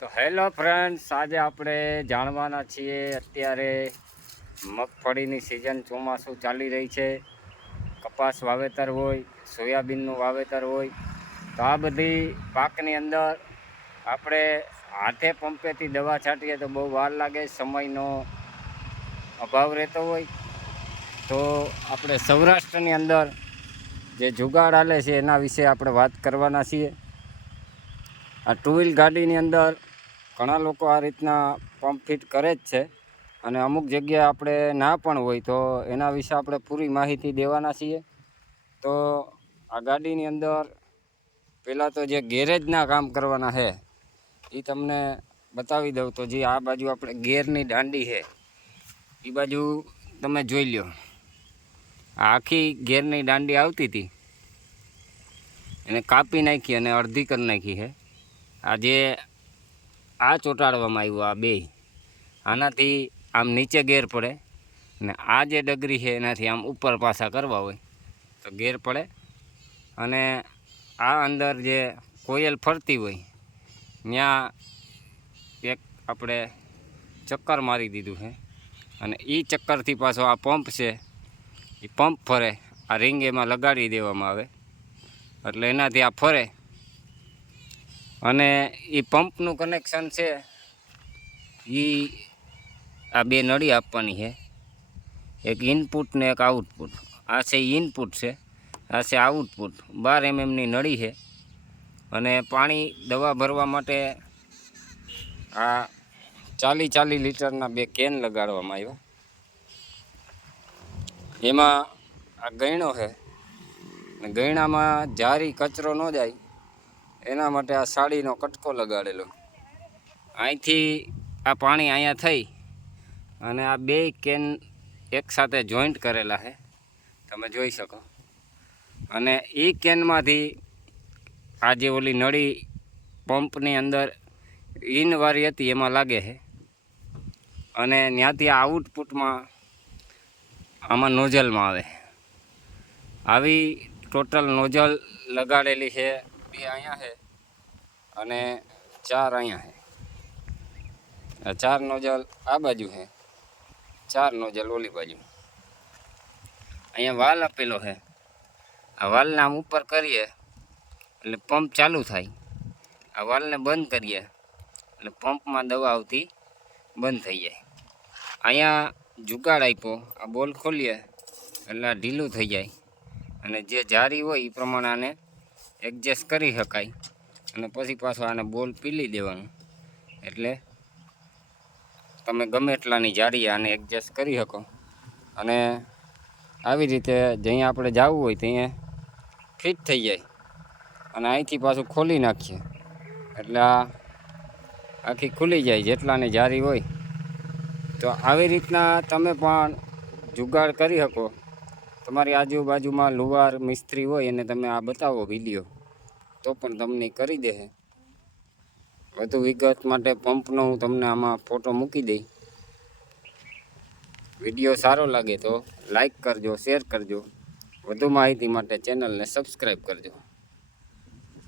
તો hello friends, આજે આપણે જાણવાના છીએ અત્યારે મગફળીની સિઝન ચોમાસું ચાલી રહી છે. કપાસ વાવેતર હોય, સોયાબીનનું વાવેતર હોય, તો આ બધી પાકની અંદર આપણે હાથે પંપેથી દવા છાંટીએ તો બહુ વાર લાગે, સમયનો અભાવ રહેતો હોય. તો આપણે સૌરાષ્ટ્રની અંદર જે જુગાડ હાલે છે એના વિશે આપણે વાત કરવાના છીએ. આ ટુ વ્હીલ ગાડીની અંદર ઘણા લોકો આ રીતના પંપ ફિટ કરે જ છે. અને અમુક જગ્યાએ આપણે ના પણ હોય તો એના વિશે આપણે પૂરી માહિતી દેવાના છીએ. તો આ ગાડીની અંદર પહેલાં તો જે ગેરેજના કામ કરવાના છે એ તમને બતાવી દઉં તો જે આ બાજુ આપણે ગેરની દાંડી છે એ બાજુ તમે જોઈ આ આખી ગેરની દાંડી આવતી હતી. એને કાપી નાખી અને અડધી કરી નાખી છે. આ જે આ ચોંટાડવામાં આવ્યું, આ બે આનાથી આમ નીચે ગેર પડે ને આ જે ડગરી છે એનાથી આમ ઉપર પાછા કરવા હોય, તો ગેર પડે. અને આ અંદર જે કોયલ ફરતી હોય ત્યાં એક આપણે ચક્કર મારી દીધું છે. અને એ ચક્કરથી પાછો આ પંપ છે એ પંપ ફરે, આ રિંગ એમાં લગાડી દેવામાં આવે. એટલે એનાથી આ ફરે. અને એ પંપનું કનેક્શન છે એ આ બે નળી આપવાની છે. એક ઇનપુટ ને એક આઉટપુટ આ છે ઇનપુટ છે, આ છે આઉટપુટ બાર એમએમની નળી છે. અને પાણી દવા ભરવા માટે આ ચાલી ચાલી લીટરના બે કેન લગાડવામાં આવ્યા. એમાં આ ગયણો છે. ગયણામાં જારી કચરો ન જાય. એના માટે આ સાડીનો કટકો લગાડેલો. અહીંથી આ પાણી અહીંયા થઈ અને આ બે કેન એકસાથે જોઈન્ટ કરેલા છે. તમે જોઈ શકો. અને એ કેનમાંથી આ જે ઓલી નળી પંપની અંદર ઇનવારી હતી એમાં લાગે છે. અને ત્યાંથી આઉટપુટમાં આમાં નોઝલમાં આવે આવી ટોટલ નોઝલ લગાડેલી છે બે અહીંયા છે અને ચાર અહીંયા છે. ચાર નોઝલ આ બાજુ છે. ચાર નોઝલ ઓલી બાજુ. અહીંયા વાલ આપેલો છે. આ વાલને આમ ઉપર કરીએ એટલે પંપ ચાલુ થાય. આ વાલને બંધ કરીએ એટલે પંપમાં દવા આવતી બંધ થઈ જાય. અહીંયા જુગાડ આપ્યો. આ બોલ ખોલીએ એટલે આ ઢીલું થઈ જાય. અને જે જારી હોય એ પ્રમાણે આને એડજસ્ટ કરી શકાય. અને પછી પાછો આને બોલ પીલી દેવાનું. એટલે તમે ગમે એટલાની જારી આને એડજસ્ટ કરી શકો. અને આવી રીતે જ્યાં આપણે જવું હોય ત્યાં ફિટ થઈ જાય. અને અહીંથી પાછું ખોલી નાખીએ. એટલે આ આખી ખુલી જાય જેટલાની જારી હોય. તો આવી રીતના તમે પણ જુગાડ કરી શકો. તમારી આજુબાજુમાં લુવાર મિસ્ત્રી હોય એને તમે આ બતાવો વીડિયો, તો પણ તમને કરી દે વધુ વિગત માટે પંપનો હું તમને આમાં ફોટો મૂકી દઈ. વીડિયો સારો લાગે તો લાઈક કરજો, શેર કરજો. વધુ માહિતી માટે ચેનલને સબસ્ક્રાઈબ કરજો.